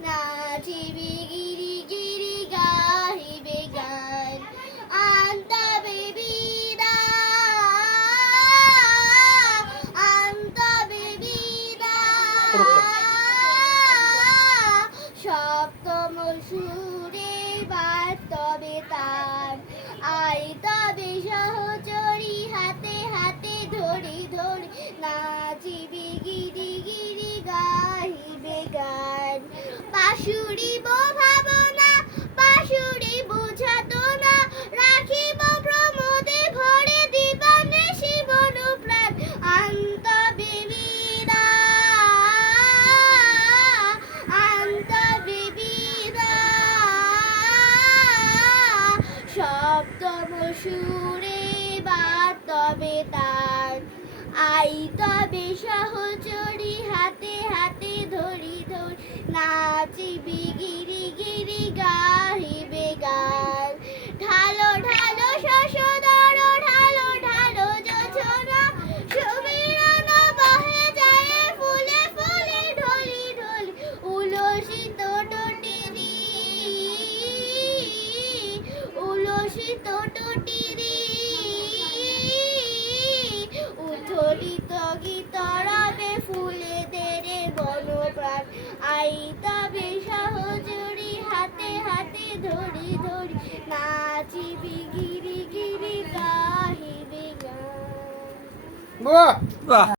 নাচিবি গিরি গিরি গাহিবে গান। সপ্তম বাস্তবে তার। তবে সহচরি হাতে হাতে ধরি ধরি নাচিবি পাশুরিব ভাবনা পাশুরি বুঝাতো না রাখিব প্রমোদে ভরে দিবানে শিবন প্রাণ। আন্ত বিবিরা আন্ত বিবিরা সপ্তম সুরে বা তবে তার। আই তবে সহচরি নাচিবি গিরি গিরি গাহিবে গান ঢালো ঢালো, শশধর, ঢালো ঢালো, যোছনা। সুমিরন বহে যায় ফুলে ফুলে, ঢলি ঢলি। উলসিত টটিরি উলসিত টটিরি। ফুলে দেরে বনপ্রাণ আই তবে সহজরি হাতে হাতে ধরি ধরি। নাচিবি গিরি গিরি গাহিবি গান। বাহ বাহ।